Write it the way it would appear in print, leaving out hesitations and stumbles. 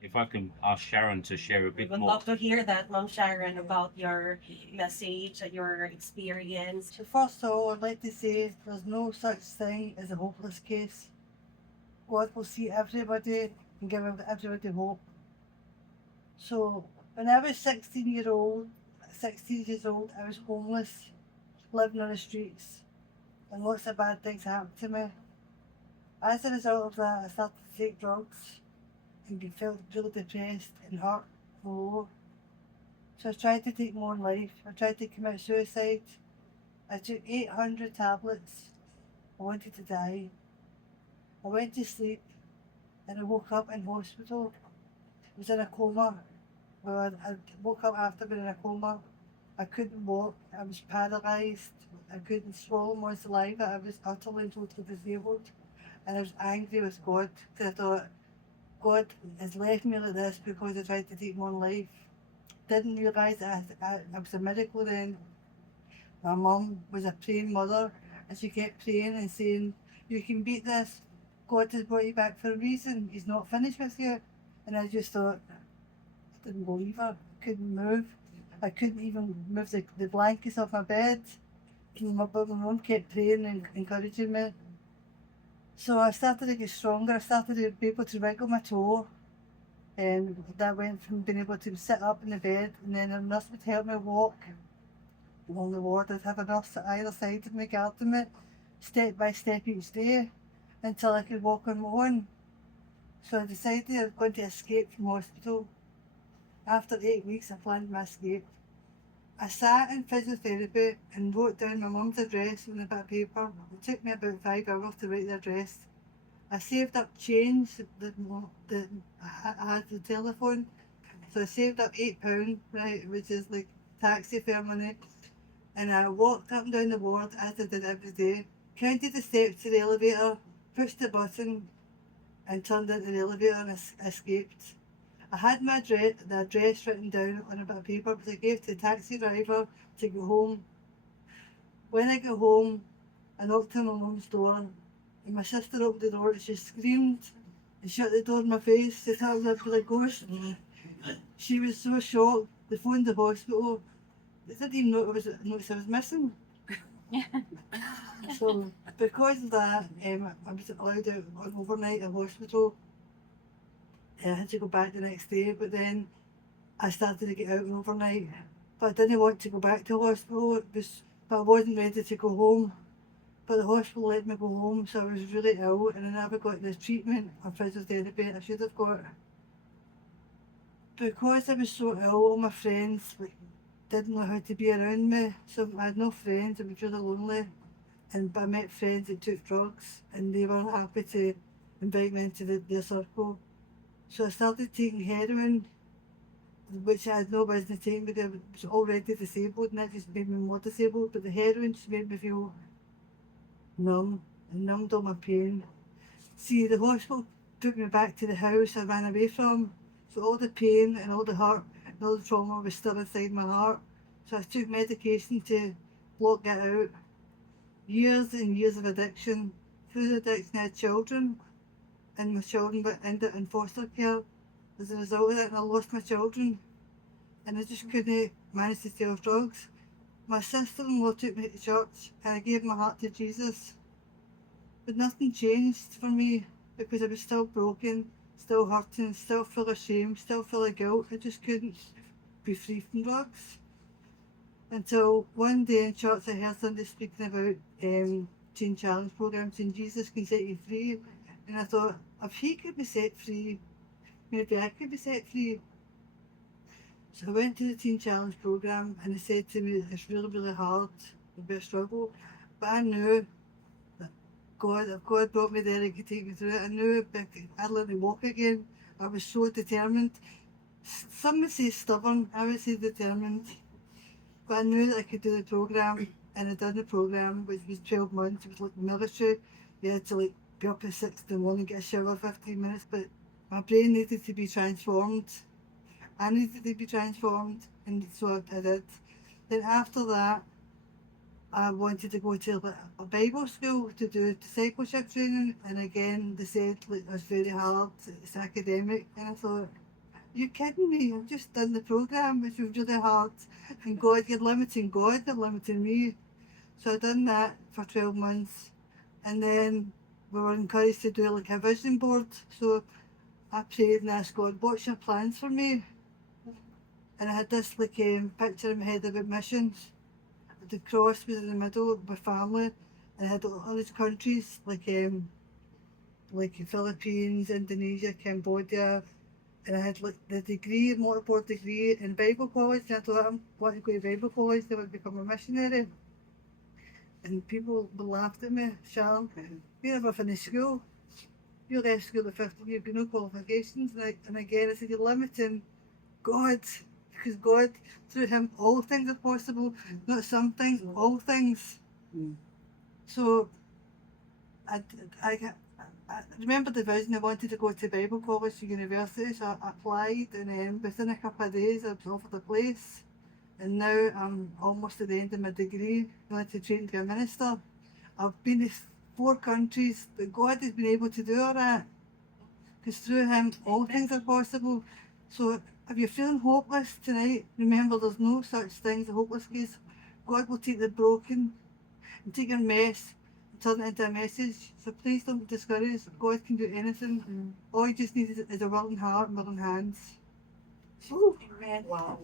If I can ask Sharon to share a We bit would more. love to hear that, Mom Sharon, about your message, your experience. So first of all, I'd like to say there's no such thing as a hopeless case. God will see everybody and give everybody hope. So when I was 16 years old, I was homeless, living on the streets, and lots of bad things happened to me. As a result of that, I started to take drugs and felt really depressed and hurt and low. So I tried to take my own life. I tried to commit suicide. I took 800 tablets. I wanted to die. I went to sleep and I woke up in hospital. I was in a coma. Well, I woke up after being in a coma. I couldn't walk. I was paralysed. I couldn't swallow my saliva. I was utterly and totally disabled. And I was angry with God because I thought, God has left me like this because I tried to take my own life. Didn't realise that I was a miracle then. My mum was a praying mother and she kept praying and saying, you can beat this. God has brought you back for a reason. He's not finished with you. And I just thought, I didn't believe her. I couldn't move. I couldn't even move the blankets off my bed. But my mum kept praying and encouraging me. So I started to get stronger. I started to be able to wiggle my toe. And that went from being able to sit up in the bed, and then a nurse would help me walk along the ward. I'd have a nurse at either side of me guarding me, step by step each day, until I could walk on my own. So I decided I was going to escape from hospital. After 8 weeks, I planned my escape. I sat in physiotherapy and wrote down my mum's address on a bit of paper. It took me about 5 hours to write the address. I saved up change that I had the telephone. So I saved up £8, right, which is like taxi fare money. And I walked up and down the ward as I did every day, counted the steps to the elevator, pushed the button, and turned into the elevator and escaped. I had the address written down on a bit of paper, which I gave to the taxi driver to go home. When I got home, I knocked on my mum's door, and my sister opened the door and she screamed and shut the door in my face. She thought I was a ghost. She was so shocked. They phoned the hospital. They didn't even notice I was missing. So because of that, I was allowed out on overnight at hospital. I had to go back the next day, but then I started to get out overnight. But I didn't want to go back to hospital, but I wasn't ready to go home. But the hospital let me go home, so I was really ill and I never got the treatment or physiotherapy I should have got. Because I was so ill, all my friends didn't know how to be around me, so I had no friends. I was really lonely, but I met friends that took drugs, and they were happy to invite me into their circle. So I started taking heroin, which I had no business taking because I was already disabled, and that just made me more disabled. But the heroin just made me feel numb and numbed all my pain. See, the hospital took me back to the house I ran away from, so all the pain and all the hurt and all the trauma was still inside my heart. So I took medication to block that out. Years and years of addiction. Through the addiction, I had children, and my children ended in foster care as a result of that, and I lost my children, and I just couldn't manage to stay off drugs. My sister-in-law took me to church, and I gave my heart to Jesus. But nothing changed for me because I was still broken, still hurting, still full of shame, still full of guilt. I just couldn't be free from drugs. Until one day in church I heard somebody speaking about Teen Challenge programs and Jesus can set you free. And I thought, if he could be set free, maybe I could be set free. So I went to the Teen Challenge program and they said to me, it's really, really hard, it'll be a struggle. But I knew if God brought me there, He could take me through it. I knew I'd learn to walk again. I was so determined. Some would say stubborn, I would say determined. But I knew that I could do the programme, and I did the programme, which was 12 months. It was like military. You had to be up at 6 in the morning, get a shower 15 minutes. But my brain needed to be transformed. I needed to be transformed, and so I did. Then after that, I wanted to go to a Bible school to do discipleship training, and again they said it was very hard, it's academic, and I thought You kidding me? I've just done the programme, which was really hard. And you're limiting God, they're limiting me. So I done that for 12 months. And then we were encouraged to do like a vision board. So I prayed and asked God, what's your plans for me? And I had this like picture in my head about missions. The cross was in the middle of my family. And I had all these countries like the Philippines, Indonesia, Cambodia. And I had like the degree, multiple degree in Bible college. And I thought, I want to go to Bible college, I want to become a missionary. And people laughed at me, Sharon, you never finished school. You left school at 15, you've got no qualifications. And again, I said, you're limiting God. Because God, through Him, all things are possible. Not some things, all things. So, I remember the vision. I wanted to go to Bible college, to university, so I applied, and then within a couple of days I was offered a place. And now I'm almost at the end of my degree. I want to train to be a minister. I've been to 4 countries, but God has been able to do all that. Because through Him, all things are possible. So if you're feeling hopeless tonight, remember there's no such thing as a hopeless case. God will take the broken and take your mess and turn it into a message. So please don't be discouraged. God can do anything. All you just need is a willing heart and willing hands. Amen. Wow.